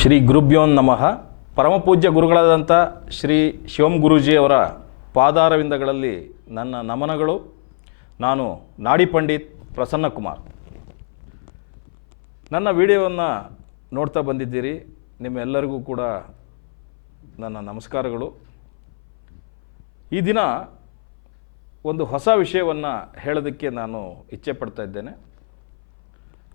ಶ್ರೀ ಗುರುಭ್ಯೋನ್ ನಮಃ. ಪರಮಪೂಜ್ಯ ಗುರುಗಳಾದಂಥ ಶ್ರೀ ಶಿವಂ ಗುರೂಜಿಯವರ ಪಾದಾರವಿಂದಗಳಲ್ಲಿ ನನ್ನ ನಮನಗಳು. ನಾನು ನಾಡಿ ಪಂಡಿತ್ ಪ್ರಸನ್ನ ಕುಮಾರ್ ನನ್ನ ವಿಡಿಯೋವನ್ನು ನೋಡ್ತಾ ಬಂದಿದ್ದೀರಿ. ನಿಮ್ಮೆಲ್ಲರಿಗೂ ಕೂಡ ನನ್ನ ನಮಸ್ಕಾರಗಳು. ಈ ದಿನ ಒಂದು ಹೊಸ ವಿಷಯವನ್ನು ಹೇಳೋದಕ್ಕೆ ನಾನು ಇಚ್ಛೆ ಪಡ್ತಾ ಇದ್ದೇನೆ.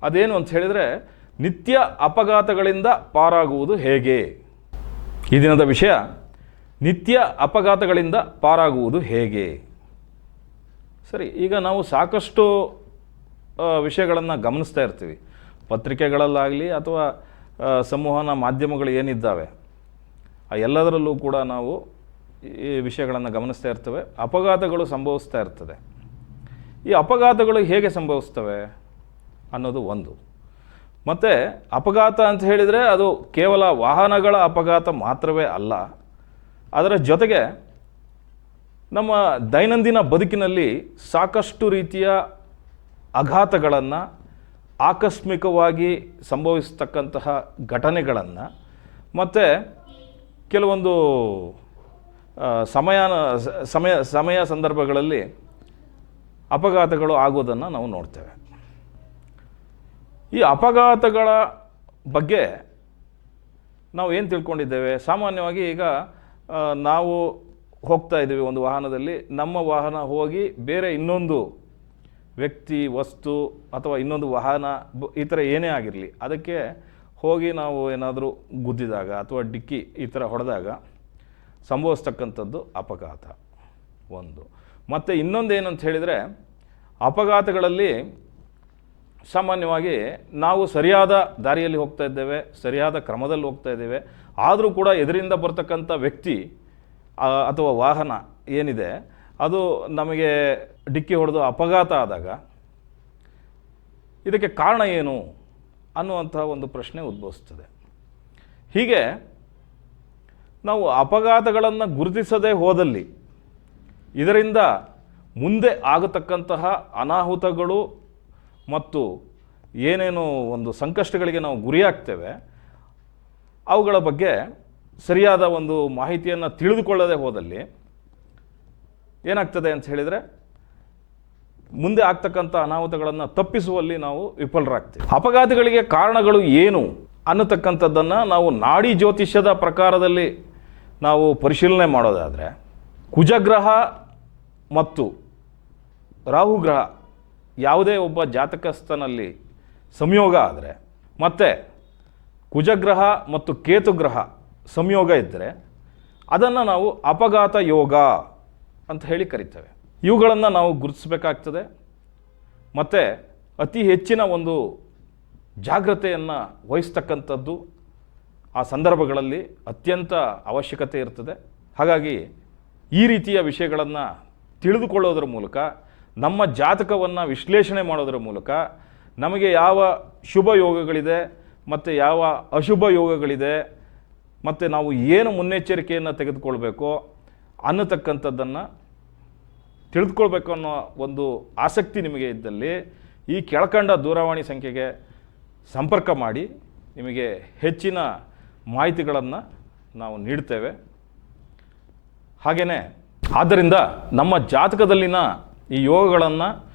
ಅದೇನು ಅಂತ ಹೇಳಿದರೆ ನಿತ್ಯ ಅಪಘಾತಗಳಿಂದ ಪಾರಾಗುವುದು ಹೇಗೆ? ಈ ದಿನದ ವಿಷಯ, ನಿತ್ಯ ಅಪಘಾತಗಳಿಂದ ಪಾರಾಗುವುದು ಹೇಗೆ? ಸರಿ, ಈಗ ನಾವು ಸಾಕಷ್ಟು ವಿಷಯಗಳನ್ನು ಗಮನಿಸ್ತಾ ಇರ್ತೀವಿ. ಪತ್ರಿಕೆಗಳಲ್ಲಾಗಲಿ ಅಥವಾ ಸಂವಹನ ಮಾಧ್ಯಮಗಳು ಏನಿದ್ದಾವೆ, ಆ ಎಲ್ಲದರಲ್ಲೂ ಕೂಡ ನಾವು ಈ ವಿಷಯಗಳನ್ನು ಗಮನಿಸ್ತಾ ಇರ್ತೇವೆ. ಅಪಘಾತಗಳು ಸಂಭವಿಸ್ತಾ ಇರ್ತದೆ. ಈ ಅಪಘಾತಗಳು ಹೇಗೆ ಸಂಭವಿಸ್ತವೆ ಅನ್ನೋದು ಒಂದು. ಮತ್ತು ಅಪಘಾತ ಅಂತ ಹೇಳಿದರೆ ಅದು ಕೇವಲ ವಾಹನಗಳ ಅಪಘಾತ ಮಾತ್ರವೇ ಅಲ್ಲ. ಅದರ ಜೊತೆಗೆ ನಮ್ಮ ದೈನಂದಿನ ಬದುಕಿನಲ್ಲಿ ಸಾಕಷ್ಟು ರೀತಿಯ ಆಘಾತಗಳನ್ನು ಆಕಸ್ಮಿಕವಾಗಿ ಸಂಭವಿಸ್ತಕ್ಕಂತಹ ಘಟನೆಗಳನ್ನು, ಮತ್ತು ಕೆಲವೊಂದು ಸಮಯ ಸಮಯ ಸಮಯ ಸಂದರ್ಭಗಳಲ್ಲಿ ಅಪಘಾತಗಳು ಆಗೋದನ್ನು ನಾವು ನೋಡ್ತೇವೆ. ಈ ಅಪಘಾತಗಳ ಬಗ್ಗೆ ನಾವು ಏನು ತಿಳ್ಕೊಂಡಿದ್ದೇವೆ? ಸಾಮಾನ್ಯವಾಗಿ ಈಗ ನಾವು ಹೋಗ್ತಾ ಇದ್ದೀವಿ ಒಂದು ವಾಹನದಲ್ಲಿ. ನಮ್ಮ ವಾಹನ ಹೋಗಿ ಬೇರೆ ಇನ್ನೊಂದು ವ್ಯಕ್ತಿ, ವಸ್ತು ಅಥವಾ ಇನ್ನೊಂದು ವಾಹನ ಈ ಥರ ಏನೇ ಆಗಿರಲಿ, ಅದಕ್ಕೆ ಹೋಗಿ ನಾವು ಏನಾದರೂ ಗುದ್ದಿದಾಗ ಅಥವಾ ಡಿಕ್ಕಿ ಈ ಥರ ಹೊಡೆದಾಗ ಸಂಭವಿಸ್ತಕ್ಕಂಥದ್ದು ಅಪಘಾತ ಒಂದು. ಮತ್ತು ಇನ್ನೊಂದು ಏನಂತ ಹೇಳಿದರೆ, ಅಪಘಾತಗಳಲ್ಲಿ ಸಾಮಾನ್ಯವಾಗಿ ನಾವು ಸರಿಯಾದ ದಾರಿಯಲ್ಲಿ ಹೋಗ್ತಾ ಇದ್ದೇವೆ, ಸರಿಯಾದ ಕ್ರಮದಲ್ಲಿ ಹೋಗ್ತಾ ಇದ್ದೇವೆ. ಆದರೂ ಕೂಡ ಎದುರಿಂದ ಬರ್ತಕ್ಕಂಥ ವ್ಯಕ್ತಿ ಅಥವಾ ವಾಹನ ಏನಿದೆ, ಅದು ನಮಗೆ ಡಿಕ್ಕಿ ಹೊಡೆದು ಅಪಘಾತ ಆದಾಗ ಇದಕ್ಕೆ ಕಾರಣ ಏನು ಅನ್ನುವಂತಹ ಒಂದು ಪ್ರಶ್ನೆ ಉದ್ಭವಿಸ್ತದೆ ಹೀಗೆ ನಾವು ಅಪಘಾತಗಳನ್ನು ಗುರುತಿಸದೆ ಹೋದಲ್ಲಿ ಇದರಿಂದ ಮುಂದೆ ಆಗತಕ್ಕಂತಹ ಅನಾಹುತಗಳು ಮತ್ತು ಏನೇನು ಒಂದು ಸಂಕಷ್ಟಗಳಿಗೆ ನಾವು ಗುರಿಯಾಗ್ತೇವೆ ಅವುಗಳ ಬಗ್ಗೆ ಸರಿಯಾದ ಒಂದು ಮಾಹಿತಿಯನ್ನು ತಿಳಿದುಕೊಳ್ಳದೆ ಹೋದಲ್ಲಿ ಏನಾಗ್ತದೆ ಅಂತ ಹೇಳಿದರೆ, ಮುಂದೆ ಆಗ್ತಕ್ಕಂಥ ಅನಾಹುತಗಳನ್ನು ತಪ್ಪಿಸುವಲ್ಲಿ ನಾವು ವಿಫಲರಾಗ್ತೇವೆ. ಅಪಘಾತಗಳಿಗೆ ಕಾರಣಗಳು ಏನು ಅನ್ನತಕ್ಕಂಥದ್ದನ್ನು ನಾವು ನಾಡಿ ಜ್ಯೋತಿಷ್ಯದ ಪ್ರಕಾರದಲ್ಲಿ ನಾವು ಪರಿಶೀಲನೆ ಮಾಡೋದಾದರೆ, ಕುಜಗ್ರಹ ಮತ್ತು ರಾಹುಗ್ರಹ ಯಾವುದೇ ಒಬ್ಬ ಜಾತಕಸ್ಥನಲ್ಲಿ ಸಂಯೋಗ ಆದರೆ, ಮತ್ತು ಕುಜಗ್ರಹ ಮತ್ತು ಕೇತುಗ್ರಹ ಸಂಯೋಗ ಇದ್ದರೆ ಅದನ್ನು ನಾವು ಅಪಘಾತ ಯೋಗ ಅಂತ ಹೇಳಿ ಕರಿತೇವೆ. ಇವುಗಳನ್ನು ನಾವು ಗುರುತಿಸಬೇಕಾಗ್ತದೆ. ಮತ್ತು ಅತಿ ಹೆಚ್ಚಿನ ಒಂದು ಜಾಗ್ರತೆಯನ್ನು ವಹಿಸ್ತಕ್ಕಂಥದ್ದು ಆ ಸಂದರ್ಭಗಳಲ್ಲಿ ಅತ್ಯಂತ ಅವಶ್ಯಕತೆ ಇರ್ತದೆ. ಹಾಗಾಗಿ ಈ ರೀತಿಯ ವಿಷಯಗಳನ್ನು ತಿಳಿದುಕೊಳ್ಳೋದ್ರ ಮೂಲಕ ನಮ್ಮ ಜಾತಕವನ್ನು ವಿಶ್ಲೇಷಣೆ ಮಾಡೋದರ ಮೂಲಕ ನಮಗೆ ಯಾವ ಶುಭ ಯೋಗಗಳಿದೆ ಮತ್ತು ಯಾವ ಅಶುಭ ಯೋಗಗಳಿದೆ ಮತ್ತು ನಾವು ಏನು ಮುನ್ನೆಚ್ಚರಿಕೆಯನ್ನು ತೆಗೆದುಕೊಳ್ಬೇಕೋ ಅನ್ನತಕ್ಕಂಥದ್ದನ್ನು ತಿಳಿದುಕೊಳ್ಬೇಕು ಅನ್ನೋ ಒಂದು ಆಸಕ್ತಿ ನಿಮಗೆ ಇದ್ದಲ್ಲಿ ಈ ಕೆಳಕಂಡ ದೂರವಾಣಿ ಸಂಖ್ಯೆಗೆ ಸಂಪರ್ಕ ಮಾಡಿ ನಿಮಗೆ ಹೆಚ್ಚಿನ ಮಾಹಿತಿಗಳನ್ನು ನಾವು ನೀಡ್ತೇವೆ. ಹಾಗೆಯೇ ಆದ್ದರಿಂದ ನಮ್ಮ ಜಾತಕದಲ್ಲಿನ ಈ ಯೋಗಗಳನ್ನು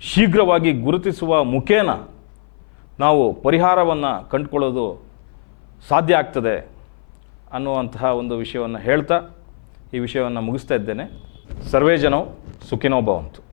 ಶೀಘ್ರವಾಗಿ ಗುರುತಿಸುವ ಮುಖೇನ ನಾವು ಪರಿಹಾರವನ್ನು ಕಂಡುಕೊಳ್ಳೋದು ಸಾಧ್ಯ ಆಗ್ತದೆ ಅನ್ನುವಂತಹ ಒಂದು ವಿಷಯವನ್ನು ಹೇಳ್ತಾ ಈ ವಿಷಯವನ್ನು ಮುಗಿಸ್ತಾ ಇದ್ದೇನೆ. ಸರ್ವೇ ಜನವು ಸುಖಿನೋ ಭವಂತು.